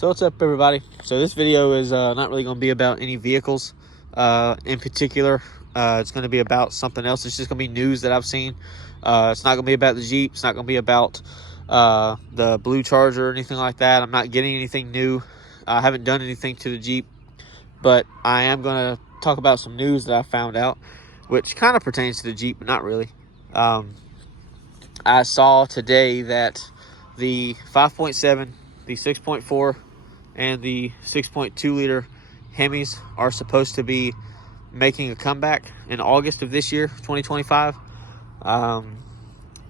So what's up, everybody? So this video is not really going to be about any vehicles in particular. It's going to be about something else. It's just going to be news that I've seen. It's not going to be about the Jeep. It's not going to be about the Blue Charger or anything like that. I'm not getting anything new. I haven't done anything to the Jeep, but I am going to talk about some news that I found out, which kind of pertains to the Jeep, but not really. I saw today that the 5.7, the 6.4, and the 6.2 liter Hemis are supposed to be making a comeback in August of this year, 2025. The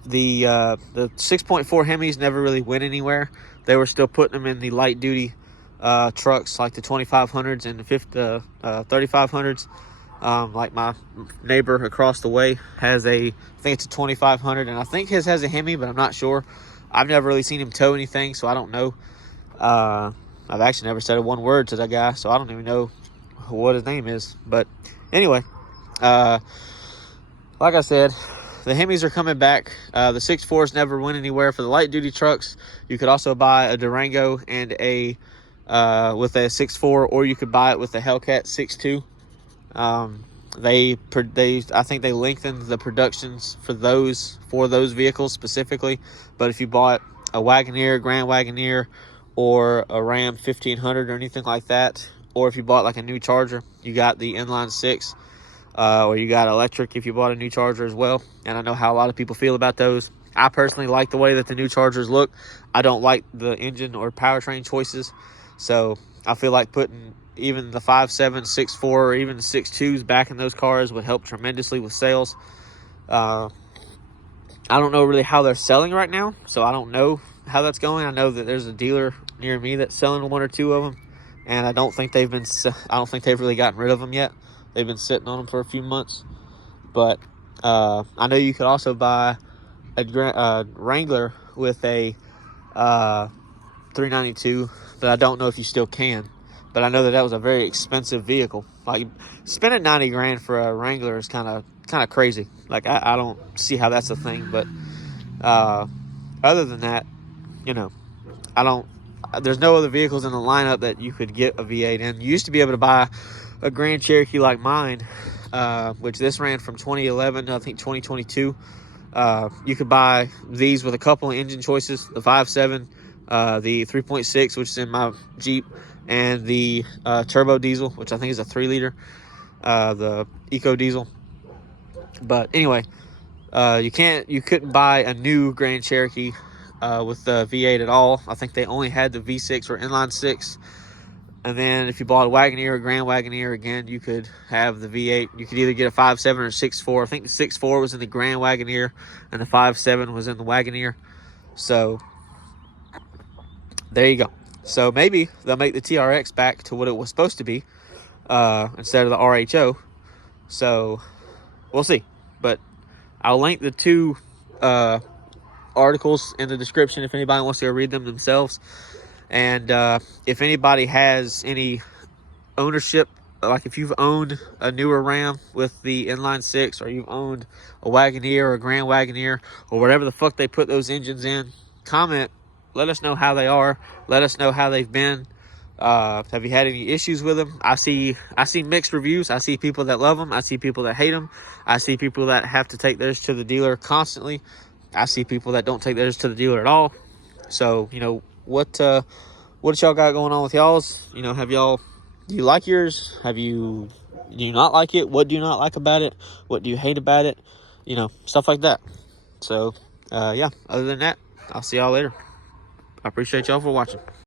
6.4 Hemis never really went anywhere. They were still putting them in the light duty trucks like the 2500s and the 3500s. Like my neighbor across the way has I think it's a 2500, and I think his has a Hemi, but I'm not sure. I've never really seen him tow anything, so I don't know. I've actually never said one word to that guy, so I don't even know what his name is. But anyway, like I said, the Hemis are coming back. The 6.4s never went anywhere for the light duty trucks. You could also buy a Durango and with a 6.4, or you could buy it with a Hellcat 6.2. I think they lengthened the productions for those vehicles specifically. But if you bought a Wagoneer, Grand Wagoneer, or a Ram 1500 or anything like that, or if you bought like a new Charger, you got the inline 6, or you got electric if you bought a new Charger as well. And I know how a lot of people feel about those. I personally like the way that the new Chargers look. I don't like the engine or powertrain choices, so I feel like putting even the 5.7, 6.4, or even the 6.2s back in those cars would help tremendously with sales. I don't know really how they're selling right now, so I don't know how that's going. I know that there's a dealer near me that's selling one or two of them, and I don't think they've really gotten rid of them yet. They've been sitting on them for a few months. But I know you could also buy a Wrangler with a 392, but I don't know if you still can. But I know that was a very expensive vehicle. Like, spending 90 grand for a Wrangler is kind of crazy. Like, I don't see how that's a thing. But other than that, there's no other vehicles in the lineup that you could get a V8 in. You used to be able to buy a Grand Cherokee like mine, which this ran from 2011 to I think 2022. You could buy these with a couple of engine choices: the 5.7, the 3.6, which is in my Jeep, and the turbo diesel, which I think is a 3 liter, the eco diesel. But anyway, you couldn't buy a new Grand Cherokee with the V8 at all. I think they only had the V6 or inline 6. And then if you bought a Wagoneer or Grand Wagoneer, again, you could have the V8. You could either get a 5.7 or 6.4. I think the 6.4 was in the Grand Wagoneer and the 5.7 was in the Wagoneer. So there you go. So maybe they'll make the TRX back to what it was supposed to be instead of the RHO. So we'll see. But I'll link the two articles in the description if anybody wants to go read them themselves. And if anybody has any ownership, like if you've owned a newer Ram with the inline 6, or you've owned a Wagoneer or a Grand Wagoneer, or whatever the fuck they put those engines in, comment. Let us know how they are. Let us know how they've been. Have you had any issues with them? I see mixed reviews. I see people that love them. I see people that hate them. I see people that have to take theirs to the dealer constantly. I see people that don't take theirs to the dealer at all. So, what y'all got going on with y'all's? Do you like yours? Do you not like it? What do you not like about it? What do you hate about it? Stuff like that. So, yeah, other than that, I'll see y'all later. I appreciate y'all for watching.